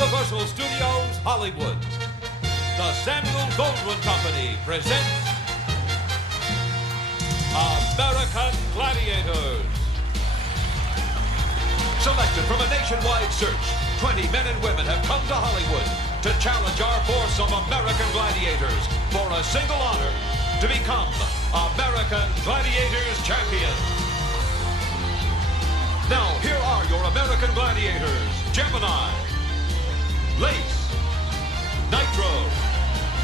Universal Studios, Hollywood, the Samuel Goldwyn Company presents American Gladiators. Selected from a nationwide search, 20 men and women have come to Hollywood to challenge our force of American Gladiators for a single honor, to become American Gladiators champions. Now, here are your American Gladiators: Gemini, Lace, Nitro,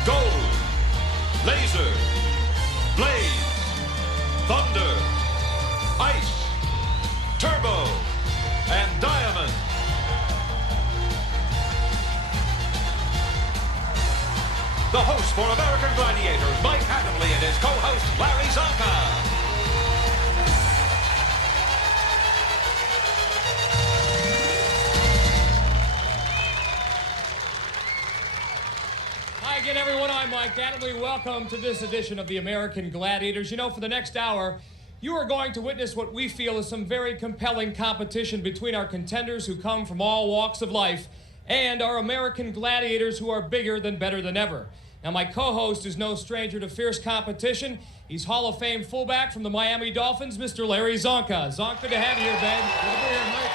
Gold, Laser, Blaze, Thunder, Ice, Turbo, and Diamond. The host for American Gladiators, Mike Adamley, and his co-host, Larry Zonka. Hi again, everyone. I'm Mike Adamley. Welcome to this edition of the American Gladiators. You know, for the next hour, you are going to witness what we feel is some very compelling competition between our contenders who come from all walks of life and our American Gladiators who are bigger than better than ever. Now, my co-host is no stranger to fierce competition. He's Hall of Fame fullback from the Miami Dolphins, Mr. Larry Zonka. Zonka, good to have you here, Ben. Good to be here, Mike.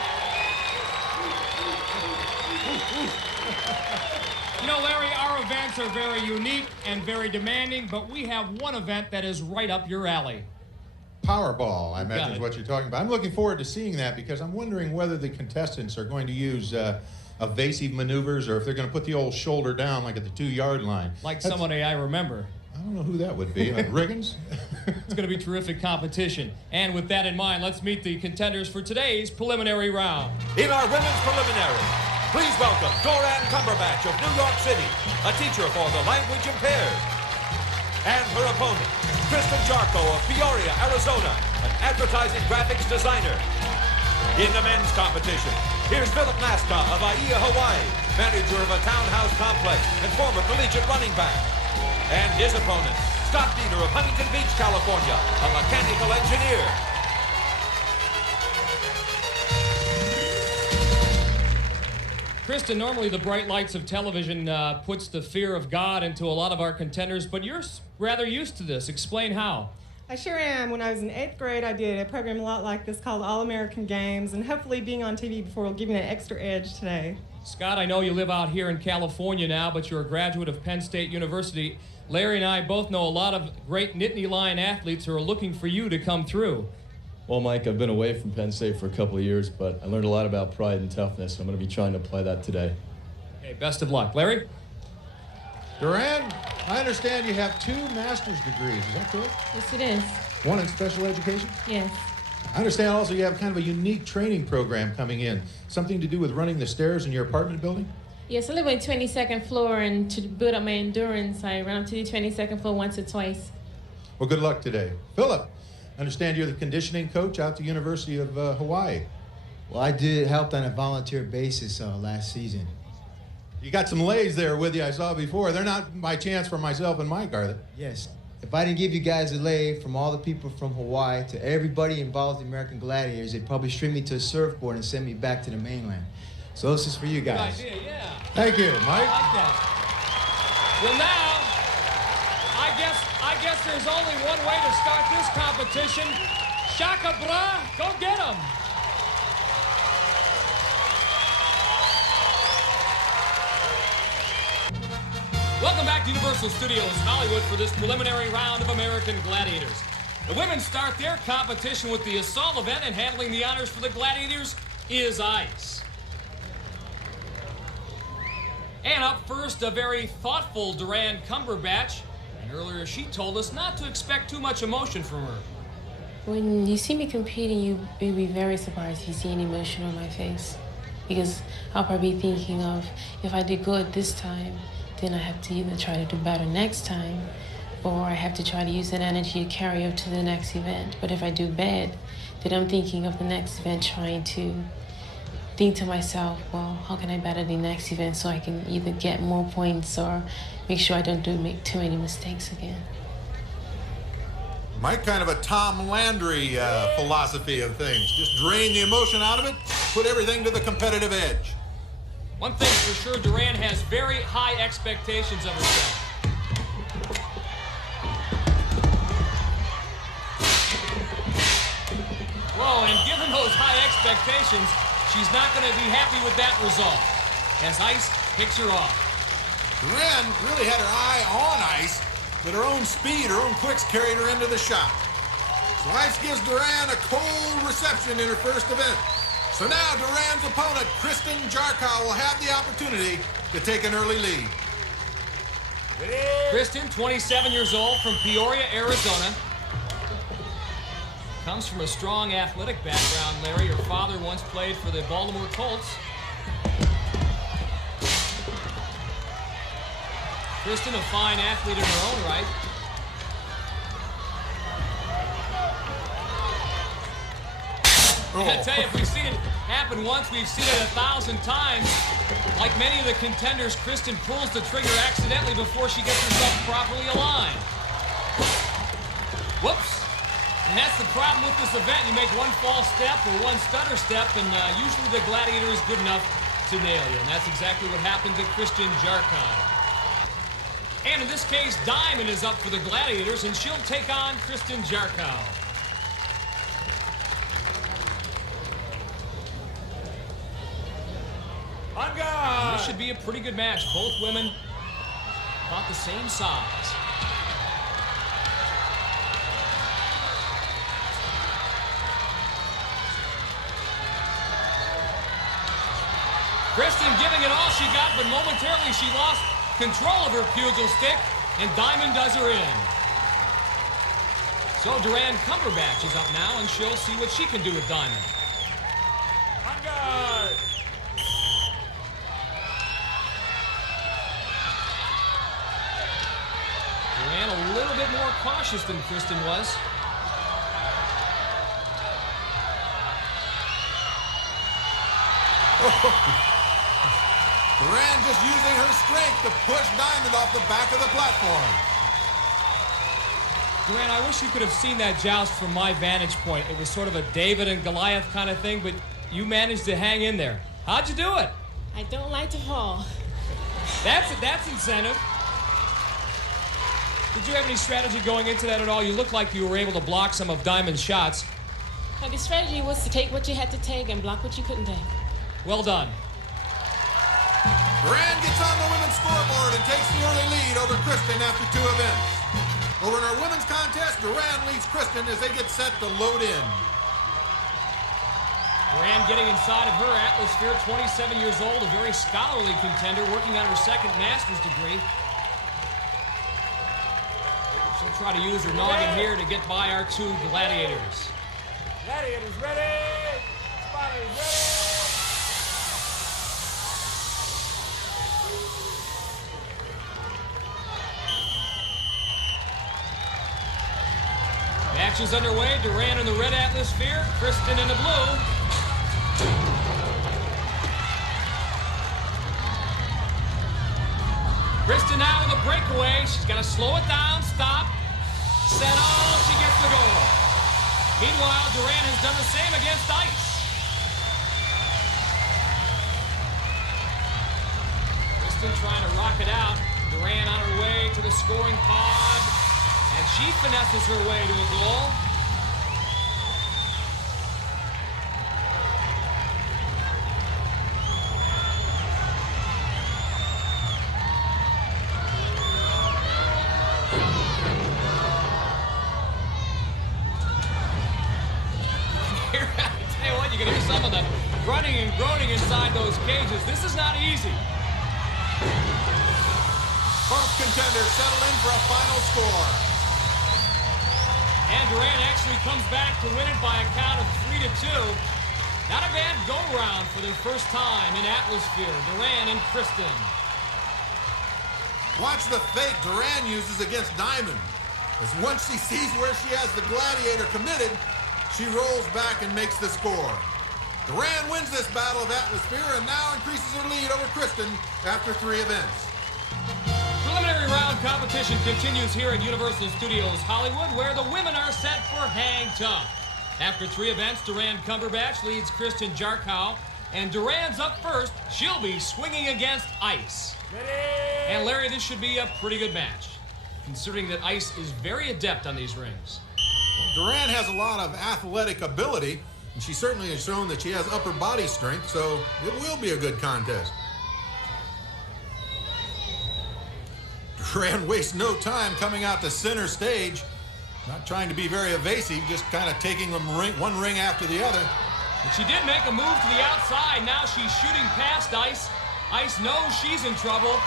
You know, Larry, our events are very unique and very demanding, but we have one event that is right up your alley. Powerball, I imagine, is what you're talking about. I'm looking forward to seeing that because I'm wondering whether the contestants are going to use evasive maneuvers or if they're going to put the old shoulder down like at the 2-yard line. Like somebody I remember. I don't know who that would be. Like Riggins? It's going to be terrific competition. And with that in mind, let's meet the contenders for today's preliminary round. In our women's preliminary, please welcome Dorann Cumberbatch of New York City, a teacher for the language impaired. And her opponent, Kristen Jarko of Peoria, Arizona, an advertising graphics designer. In the men's competition, here's Philip Nasca of Aiea, Hawaii, manager of a townhouse complex and former collegiate running back. And his opponent, Scott Diener of Huntington Beach, California, a mechanical engineer. Kristen, normally the bright lights of television puts the fear of God into a lot of our contenders, but you're rather used to this. Explain how. I sure am. When I was in 8th grade, I did a program a lot like this called All-American Games, and hopefully being on TV before will give me that extra edge today. Scott, I know you live out here in California now, but you're a graduate of Penn State University. Larry and I both know a lot of great Nittany Lion athletes who are looking for you to come through. Well, Mike, I've been away from Penn State for a couple of years, but I learned a lot about pride and toughness. I'm going to be trying to apply that today. Okay, best of luck. Larry? Dorann, I understand you have 2 master's degrees. Is that correct? Yes, it is. One in special education? Yes. I understand also you have kind of a unique training program coming in. Something to do with running the stairs in your apartment building? Yes, I live on the 22nd floor, and to build up my endurance, I run up to the 22nd floor once or twice. Well, good luck today. Philip, I understand you're the conditioning coach out at the University of Hawaii. Well, I did help on a volunteer basis last season. You got some lays there with you I saw before. They're not by chance for myself and Mike, are they? Yes. If I didn't give you guys a lay from all the people from Hawaii to everybody involved in the American Gladiators, they'd probably string me to a surfboard and send me back to the mainland. So this is for you guys. Good idea, yeah. Thank you, Mike. I like that. Well, now, I guess there's only one way to start this competition. Shaka bra, go get 'em. Welcome back to Universal Studios Hollywood for this preliminary round of American Gladiators. The women start their competition with the assault event, and handling the honors for the Gladiators is Ice. And up first, a very thoughtful Dorann Cumberbatch. And earlier she told us not to expect too much emotion from her. When you see me competing, you'll be very surprised if you see any emotion on my face. Because I'll probably be thinking of, if I did good this time, then I have to either try to do better next time, or I have to try to use that energy to carry over to the next event. But if I do bad, then I'm thinking of the next event, trying to think to myself, well, how can I better the next event so I can either get more points or make sure I don't make too many mistakes again. Mike, kind of a Tom Landry philosophy of things. Just drain the emotion out of it, put everything to the competitive edge. One thing for sure, Dorann has very high expectations of herself. Whoa, and given those high expectations, she's not going to be happy with that result, as ice picks her off. Dorann really had her eye on ice, but her own speed, her own quicks carried her into the shot. So ice gives Dorann a cold reception in her first event. So now Dorann's opponent, Kristen Jarkow, will have the opportunity to take an early lead. Kristen, 27 years old, from Peoria, Arizona. Comes from a strong athletic background, Larry. Her father once played for the Baltimore Colts. Kristen, a fine athlete in her own right. I tell you, if we've seen it happen once, we've seen it 1,000 times. Like many of the contenders, Kristen pulls the trigger accidentally before she gets herself properly aligned. Whoops. And that's the problem with this event. You make one false step or one stutter step, and usually the Gladiator is good enough to nail you. And that's exactly what happened to Kristen Jarkow. And in this case, Diamond is up for the Gladiators, and she'll take on Kristen Jarkow. On guard! This should be a pretty good match. Both women about the same size. Kristen giving it all she got, but momentarily she lost control of her pugil stick, and Diamond does her in. So Dorann Cumberbatch is up now, and she'll see what she can do with Diamond. On guard! Dorann a little bit more cautious than Kristen was. Dorann just using her strength to push Diamond off the back of the platform. Dorann, I wish you could have seen that joust from my vantage point. It was sort of a David and Goliath kind of thing, but you managed to hang in there. How'd you do it? I don't like to fall. That's incentive. Did you have any strategy going into that at all? You looked like you were able to block some of Diamond's shots. Now, the strategy was to take what you had to take and block what you couldn't take. Well done. Dorann gets on the women's scoreboard and takes the early lead over Kristen after 2 events. Over in our women's contest, Dorann leads Kristen as they get set to load in. Dorann getting inside of her atmosphere, 27 years old, a very scholarly contender, working on her second master's degree. She'll try to use her noggin here to get by our 2 gladiators. Gladiators ready! Spotters ready! Match is underway. Dorann in the red atmosphere, Kristen in the blue. Kristen now with a breakaway. She's got to slow it down, stop, settle, she gets the goal. Meanwhile, Dorann has done the same against ice. Kristen trying to rock it out. Dorann on her way to the scoring pod. And she finesses her way to a goal. Here, I tell you what, you can hear some of the grunting and groaning inside those cages. This is not easy. Both contenders settle in for a final score. And Dorann actually comes back to win it by a count of 3-2. Not a bad go-round for their first time in Atmosphere. Dorann and Kristen. Watch the fake Dorann uses against Diamond. As once she sees where she has the Gladiator committed, she rolls back and makes the score. Dorann wins this battle of Atmosphere and now increases her lead over Kristen after 3 events. Preliminary round competition continues here at Universal Studios Hollywood, where the women are set for Hang Tough. After 3 events, Dorann Cumberbatch leads Kristen Jarkow, and Dorann's up first. she'll be swinging against Ice. And Larry, this should be a pretty good match, considering that Ice is very adept on these rings. Dorann has a lot of athletic ability, and she certainly has shown that she has upper body strength, so it will be a good contest. Dorann wastes no time coming out to center stage, not trying to be very evasive, just kind of taking them one ring after the other. But she did make a move to the outside. Now she's shooting past Ice. Ice knows she's in trouble.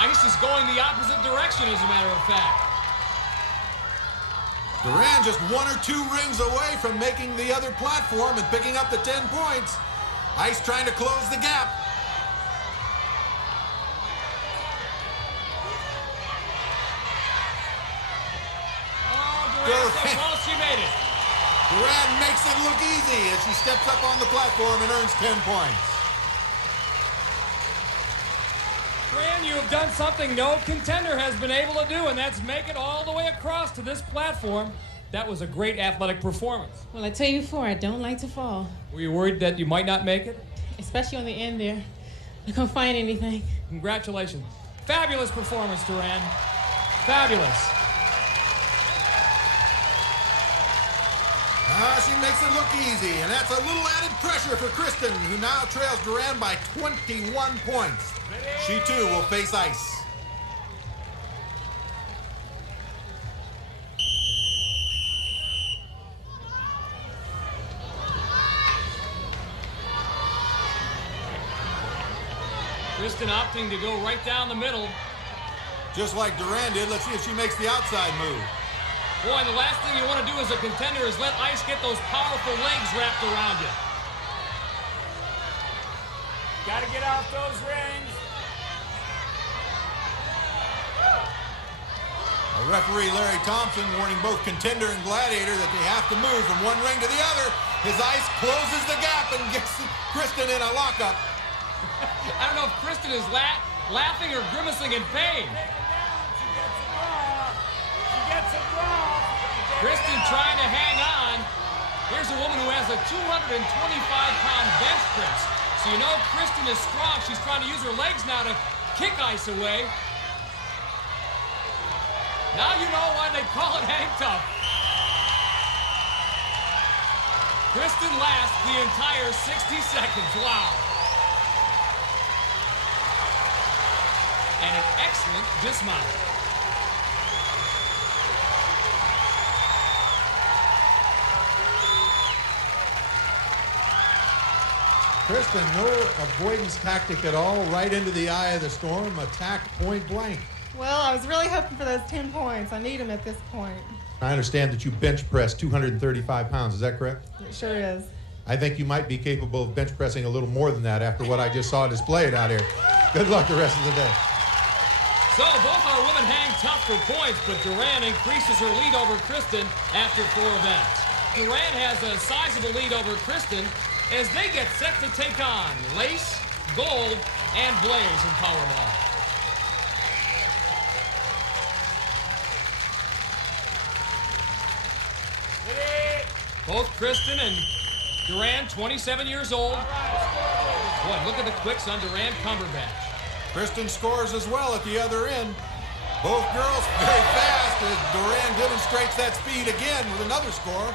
Ice is going the opposite direction, as a matter of fact. Dorann just 1 or 2 rings away from making the other platform and picking up the 10 points. Ice trying to close the gap. Oh, Dorann so close, she made it. Dorann makes it look easy as she steps up on the platform and earns 10 points. Dorann, you have done something no contender has been able to do, and that's make it all the way across to this platform. That was a great athletic performance. Well, I tell you before, I don't like to fall. Were you worried that you might not make it? Especially on the end there. I couldn't find anything. Congratulations. Fabulous performance, Dorann. Fabulous. She makes it look easy, and that's a little added pressure for Kristen, who now trails Dorann by 21 points. She, too, will face Ice. Kristen opting to go right down the middle. Just like Dorann did. Let's see if she makes the outside move. Boy, and the last thing you want to do as a contender is let Ice get those powerful legs wrapped around you. Got to get off those rings. Referee Larry Thompson warning both Contender and Gladiator that they have to move from one ring to the other. His Ice closes the gap and gets Kristen in a lockup. I don't know if Kristen is laughing or grimacing in pain. Kristen trying to hang on. Here's a woman who has a 225-pound bench press. So you know Kristen is strong. She's trying to use her legs now to kick Ice away. Now you know why they call it hang tough. Kristen lasts the entire 60 seconds. Wow. And an excellent dismount. Kristen, no avoidance tactic at all, right into the eye of the storm, attack point blank. Well, I was really hoping for those 10 points. I need them at this point. I understand that you bench press 235 pounds, is that correct? It sure is. I think you might be capable of bench pressing a little more than that after what I just saw displayed out here. Good luck the rest of the day. So both our women hang tough for points, but Dorann increases her lead over Kristen after 4 events. Dorann has a sizable lead over Kristen as they get set to take on Lace, Gold, and Blaze in Powerball. Both Kristen and Dorann, 27 years old. Boy, look at the quicks on Dorann Cumberbatch. Kristen scores as well at the other end. Both girls very fast as Dorann demonstrates that speed again with another score.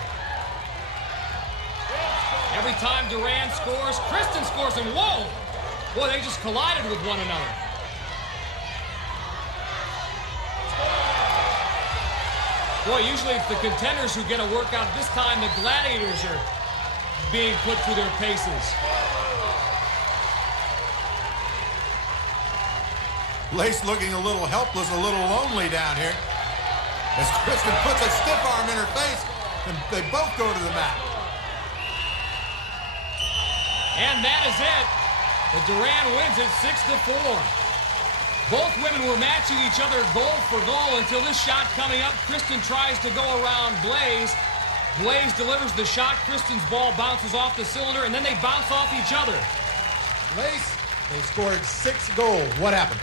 Every time Dorann scores, Kristen scores, and whoa! Boy, they just collided with one another. Boy, usually it's the contenders who get a workout. This time the Gladiators are being put through their paces. Lace looking a little helpless, a little lonely down here. As Kristen puts a stiff arm in her face, and they both go to the mat. And that is it. But Dorann wins it 6-4. Both women were matching each other goal for goal until this shot coming up. Kristen tries to go around Blaze. Blaze delivers the shot. Kristen's ball bounces off the cylinder, and then they bounce off each other. Lace, they scored 6 goals. What happened?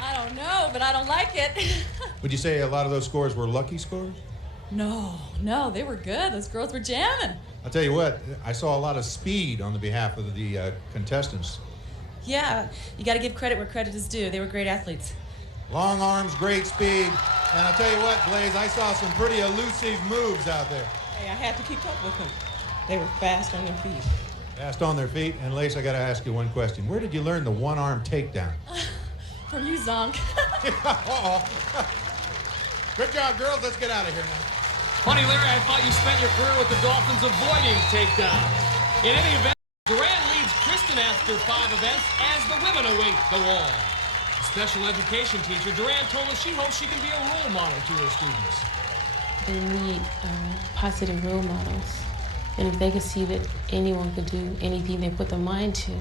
I don't know, but I don't like it. Would you say a lot of those scores were lucky scores? No, they were good. Those girls were jamming. I'll tell you what, I saw a lot of speed on the behalf of the contestants. Yeah, you got to give credit where credit is due. They were great athletes. Long arms, great speed. And I'll tell you what, Blaze, I saw some pretty elusive moves out there. Hey, I had to keep up with them. They were fast on their feet. Fast on their feet. And Lace, I got to ask you one question. Where did you learn the one-arm takedown? From you, Zonk. Uh-oh. Good job, girls. Let's get out of here now. Funny, Larry, I thought you spent your career with the Dolphins avoiding takedowns. In any event, Dorann leads Kristen after 5 events as the women await the wall. Special education teacher, Dorann told us she hopes she can be a role model to her students. They need positive role models. And if they can see that anyone could do anything they put their mind to,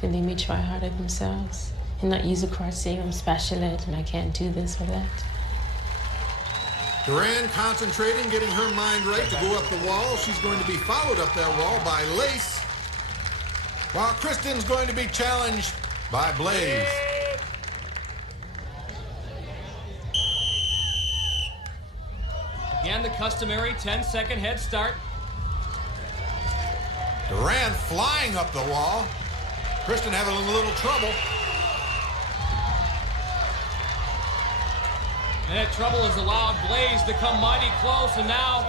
then they may try harder themselves and not use a crutch saying, I'm special ed and I can't do this or that. Dorann concentrating, getting her mind right to go up the wall. She's going to be followed up that wall by Lace, while Kristen's going to be challenged by Blaze. Again, the customary 10-second head start. Dorann flying up the wall. Kristen having a little trouble. And that trouble has allowed Blaze to come mighty close, and now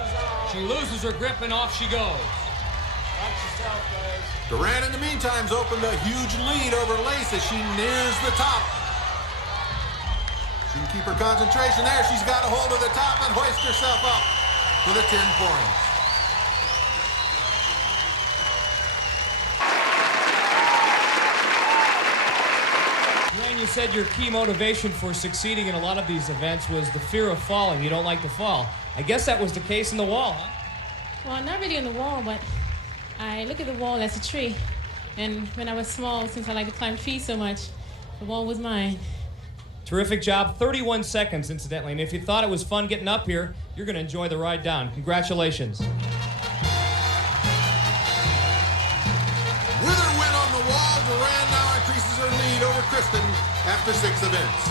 she loses her grip and off she goes. Watch yourself, guys. Dorann, in the meantime, has opened a huge lead over Lace as she nears the top. She can keep her concentration there. She's got a hold of the top and hoist herself up for the 10 points. You said your key motivation for succeeding in a lot of these events was the fear of falling. You don't like to fall. I guess that was the case in the wall, huh? Well, not really in the wall, but I look at the wall as a tree. And when I was small, since I like to climb trees so much, the wall was mine. Terrific job. 31 seconds, incidentally. And if you thought it was fun getting up here, you're going to enjoy the ride down. Congratulations. With her win on the wall, Dorann now increases her lead over Kristen after 6 events.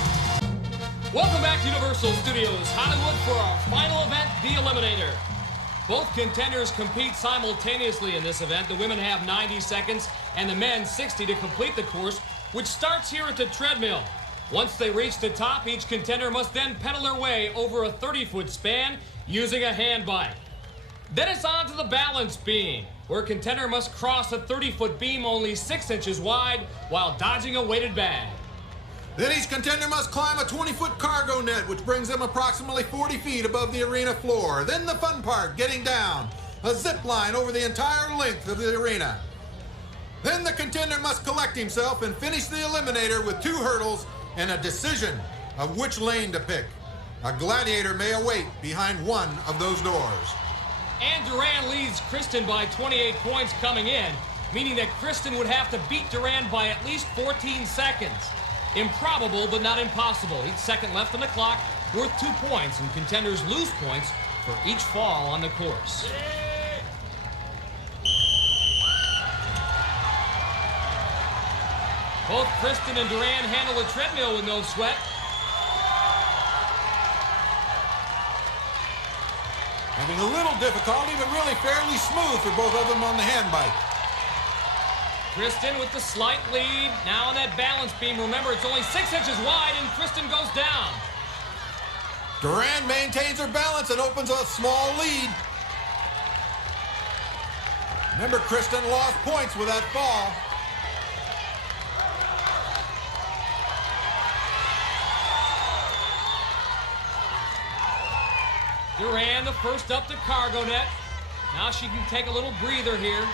Welcome back to Universal Studios Hollywood for our final event, the Eliminator. Both contenders compete simultaneously in this event. The women have 90 seconds and the men 60 to complete the course, which starts here at the treadmill. Once they reach the top, each contender must then pedal their way over a 30-foot span using a hand bike. Then it's on to the balance beam, where a contender must cross a 30-foot beam only 6 inches wide while dodging a weighted bag. Then each contender must climb a 20-foot cargo net, which brings them approximately 40 feet above the arena floor. Then the fun part, getting down, a zip line over the entire length of the arena. Then the contender must collect himself and finish the Eliminator with 2 hurdles and a decision of which lane to pick. A gladiator may await behind one of those doors. And Dorann leads Kristen by 28 points coming in, meaning that Kristen would have to beat Dorann by at least 14 seconds. Improbable, but not impossible. Each second left on the clock worth 2 points, and contenders lose points for each fall on the course. Both Kristen and Dorann handle the treadmill with no sweat. Having a little difficulty, but really fairly smooth for both of them on the hand bike. Kristen with the slight lead. Now on that balance beam. Remember, it's only 6 inches wide, and Kristen goes down. Dorann maintains her balance and opens a small lead. Remember, Kristen lost points with that fall. Dorann, the first up to cargo net. Now she can take a little breather here.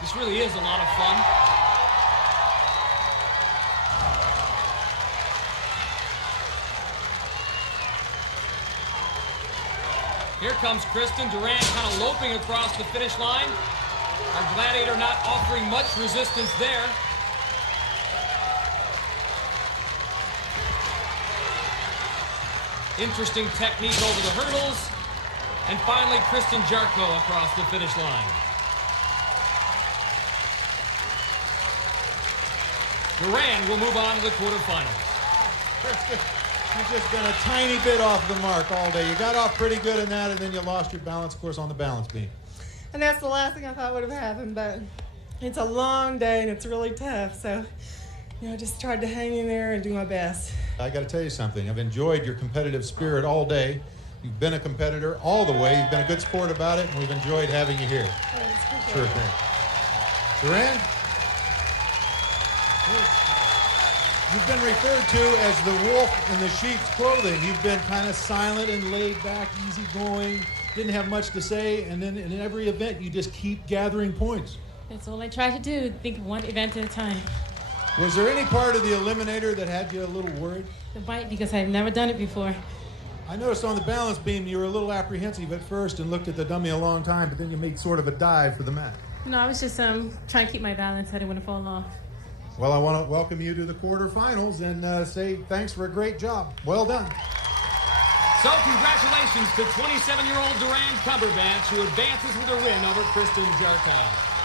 This really is a lot of fun. Here comes Kristen. Dorann kind of loping across the finish line. Our Gladiator not offering much resistance there. Interesting technique over the hurdles. And finally, Kristen Jarko across the finish line. Dorann will move on to the quarterfinals. you've just been a tiny bit off the mark all day. You got off pretty good in that, and then you lost your balance, of course, on the balance beam. And that's the last thing I thought would have happened, but it's a long day and it's really tough. So, you know, I just tried to hang in there and do my best. I got to tell you something. I've enjoyed your competitive spirit all day. You've been a competitor all the way. You've been a good sport about it, and we've enjoyed having you here. Sure thing. Dorann, you've been referred to as the wolf in the sheep's clothing. You've been kind of silent and laid back, easygoing, didn't have much to say, and then in every event, you just keep gathering points. That's all I try to do, think of one event at a time. Was there any part of the Eliminator that had you a little worried? The bite, because I've never done it before. I noticed on the balance beam you were a little apprehensive at first and looked at the dummy a long time, but then you made sort of a dive for the mat. No, I was just trying to keep my balance. I didn't want to fall off. Well, I want to welcome you to the quarterfinals and say thanks for a great job. Well done. So congratulations to 27-year-old Dorann Cumberbatch, who advances with a win over Kristen Jarkow.